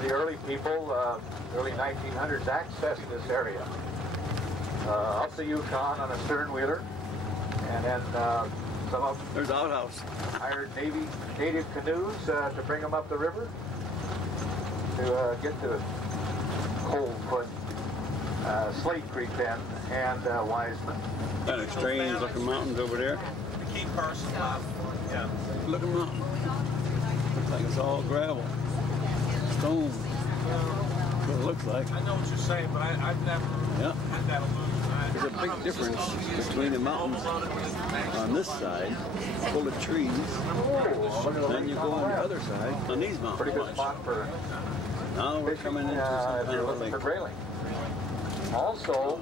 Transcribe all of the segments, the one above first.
The early people, early 1900s, accessed this area up the Yukon on a stern wheeler, and then some of them there's outhouse. Hired native canoes to bring them up the river to get to Coldfoot, Slate Creek then, and Wiseman. Kind of strange looking mountains over there. The key parcel off. Yeah. Looking mountain. Looks like it's all gravel. Stone. That's what it looks like. I know what you're saying, but I've never had that illusion. There's a big difference between the mountains on this side, full of trees, and you go on the other side, on these mountains. Pretty good spot for now we're coming into some kind of a lake. grayling. Also,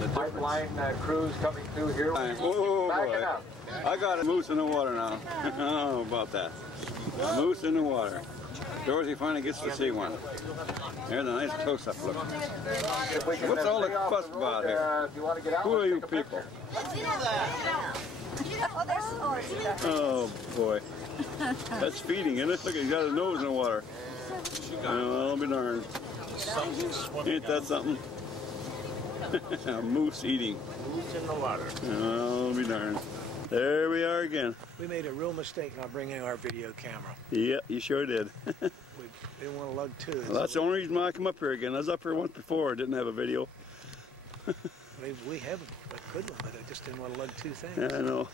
The pipeline crews coming through here. Oh Backing boy. up. I got a moose in the water now. How about that? A moose in the water. Dorothy finally gets to see one. There's a nice close-up look. What's all the fuss about here? Who are you people? Oh boy. That's feeding, isn't it? Look, he's got his nose in the water. Oh, I'll be darned. Ain't that something? A moose eating. Moose in the water. Oh, I'll be darned. There we are again. We made a real mistake not bringing our video camera. Yeah, you sure did. We didn't want to lug two. Well, that's the only reason why I come up here again. I was up here once before. I didn't have a video. We have a good one, but I just didn't want to lug two things. Yeah, I know.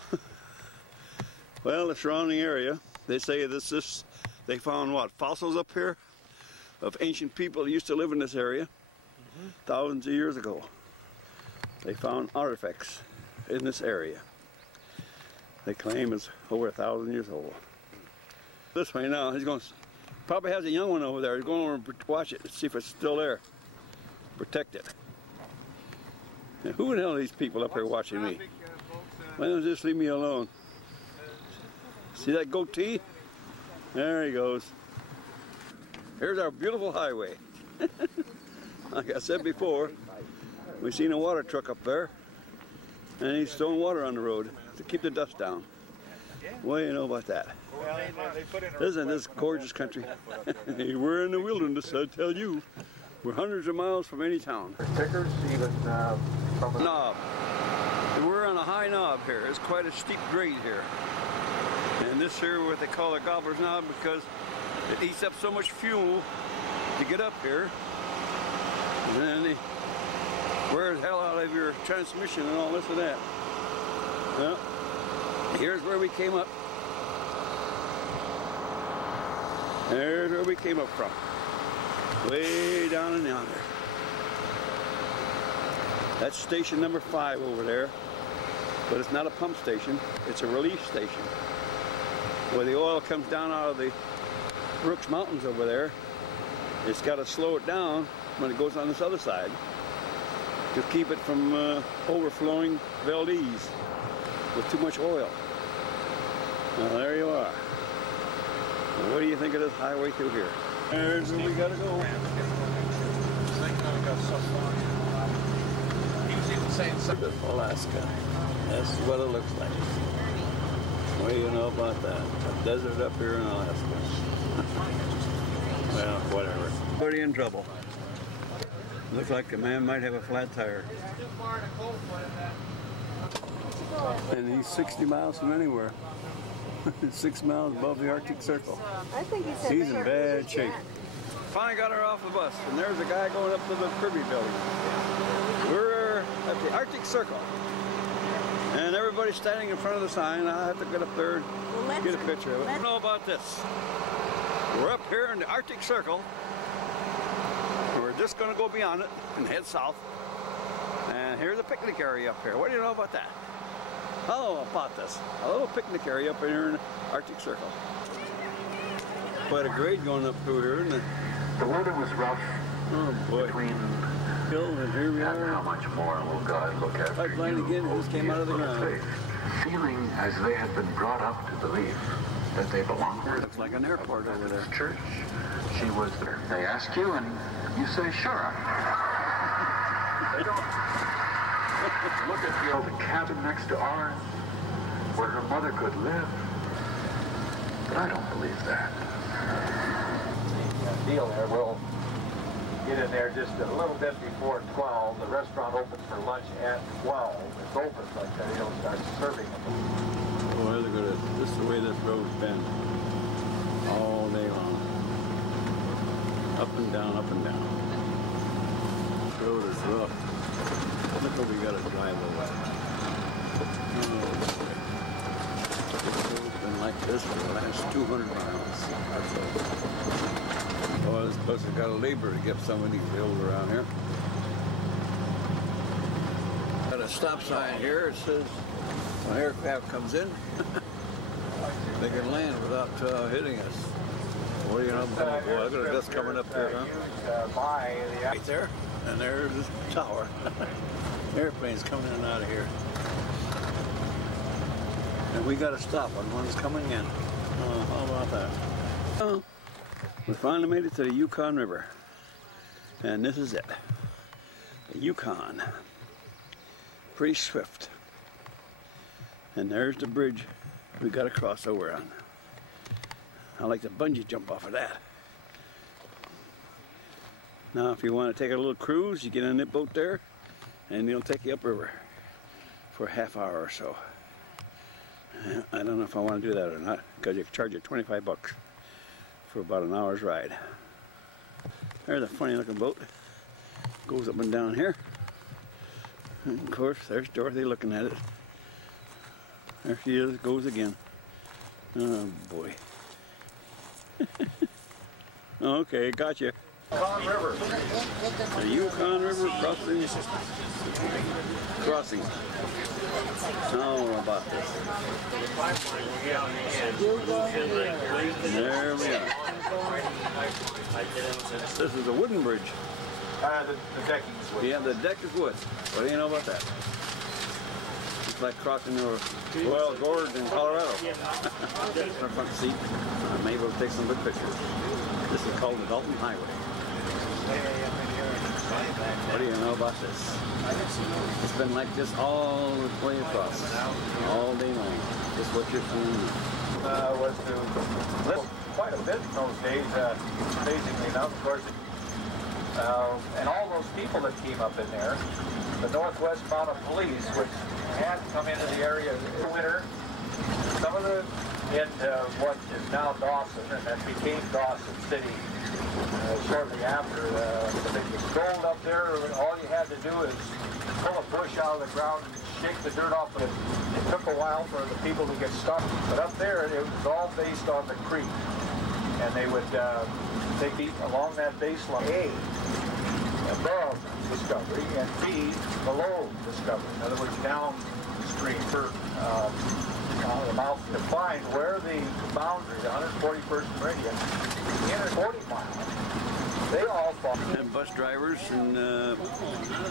Well, the surrounding area, they say they found what, fossils up here of ancient people who used to live in this area thousands of years ago. They found artifacts in this area. They claim it's over 1,000 years old. This way now, he's going to, probably has a young one over there. He's going over and watch it and see if it's still there. Protect it. Now, who the hell are these people up here watching me? Why don't you just leave me alone? See that goatee? There he goes. Here's our beautiful highway. Like I said before, we seen a water truck up there, and he's throwing water on the road to keep the dust down. What do you know about that? Isn't this gorgeous country? We're in the wilderness, I tell you. We're hundreds of miles from any town. Pickers, even from the knob. We're on a high knob here. It's quite a steep grade here. And this here, what they call a gobbler's knob, because it eats up so much fuel to get up here. And then they wear the hell out of your transmission and all this and that. Well, here's where we came up. There's where we came up from. Way down in yonder. That's station number 5 over there. But it's not a pump station, it's a relief station. Where the oil comes down out of the Brooks Mountains over there. It's got to slow it down when it goes on this other side to keep it from overflowing Valdez with too much oil. Well, there you are. What do you think of this highway through here? There's where we gotta go. He was even saying something. Alaska. That's what it looks like. What do you know about that? A desert up here in Alaska. Well, whatever. Pretty in trouble. Looks like a man might have a flat tire. And he's 60 miles from anywhere. 6 miles above the Arctic Circle. I think he said he's in bad shape. Finally got her off the bus, and there's a guy going up to the Kirby building. We're at the Arctic Circle. And everybody's standing in front of the sign. I have to get up there and get a picture of it. I don't know about this. We're up here in the Arctic Circle. We're just going to go beyond it and head south. And here's a picnic area up here. What do you know about that? Oh, about this. A little picnic area up here in the Arctic Circle. Quite a grade going up through here, isn't it? The weather was rough. Oh boy. Between hills, and here we and are. how much more will God look after Pipeline you again, just came out of the ground. faith, feeling as they have been brought up to believe that they belong to Looks like an airport over there. church. She was there. They ask you, and you say, sure. They don't look at the cabin next to ours, where her mother could live. But I don't believe that. deal there. We'll get in there just a little bit before 12. The restaurant opens for lunch at 12. It's open, but they don't start serving them. Boy, look at this. This is the way this road's been all day long. Up and down, up and down. This road is rough. Look what we got to drive over. This road's been like this for the last 200 miles. Well, this place has got a labor to get some of these hills around here. Got a stop sign here. It says when an aircraft comes in, they can land without hitting us. What do you know? Boy, look at this coming up here, huh? Right there, and there's this tower. Airplanes coming in and out of here. And we got to stop when one's coming in. How about that? Oh, we finally made it to the Yukon River. And this is it. The Yukon. Pretty swift. And there's the bridge we got to cross over on. I like to bungee jump off of that. Now if you want to take a little cruise, you get in that boat there and it'll take you upriver for a half hour or so. I don't know if I want to do that or not, because you charge you 25 bucks for about an hour's ride. There's a funny looking boat. Goes up and down here. And of course, there's Dorothy looking at it. There she is, goes again. Oh boy. Okay, gotcha. Yukon River. The Yukon River crossing. How about this? There we are. This is a wooden bridge. The decking is wood. Yeah, the deck is wood. What do you know about that? It's like crossing the Royal Gorge in Colorado. In the front seat. I'm able to take some good pictures. This is called the Dalton Highway. What do you know about this? It's been like this all the way across, all day long. Just what you're seeing. Was to live quite a bit in those days, amazingly enough, of course. And all those people that came up in there, the Northwest Mounted Police, which had come into the area in the winter, some of the, in what is now Dawson, and that became Dawson City shortly after. If it was gold up there, all you had to do is pull a bush out of the ground and shake the dirt off it. It took a while for the people to get stuck. But up there, it was all based on the creek. And they would take it along that baseline. A, above discovery, and B, below discovery. In other words, downstream for the mouth to find where the boundary, the 141st meridian, in 40 miles. They all fall. And bus drivers and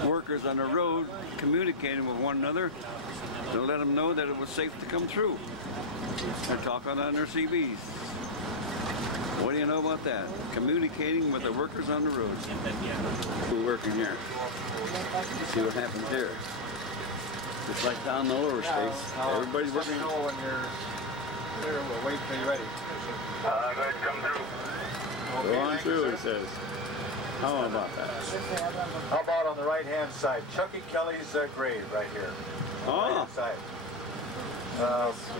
workers on the road communicating with one another to let them know that it was safe to come through. They're talking on their CBs. What do you know about that? Communicating with the workers on the roads. Who are working here. See what happens here. Just like down the lower states. Everybody's working. Let me know when you're there. We'll wait till you're ready. Good, come through. Go on through, he says. How about that? How about on the right-hand side? Chucky Kelly's grave right here. Oh. Right-hand side.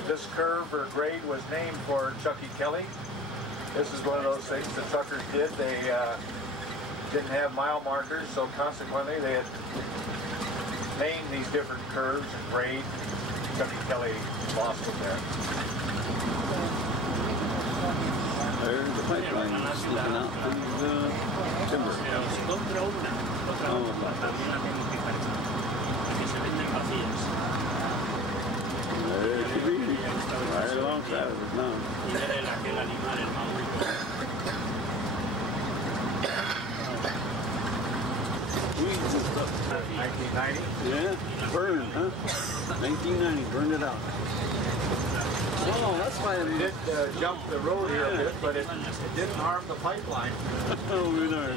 This curve or grade was named for Chucky Kelly. This is one of those things the truckers did. They didn't have mile markers, so consequently they had named these different curves and grades. Chucky Kelly lost them there. There's the pipeline sneaking out through the timber. Oh, there she be, right alongside of it now. 1990? Yeah, burned, huh? 1990, burned it out. Oh, that's why It did jump the road here a bit, but it didn't harm the pipeline. Oh, we know.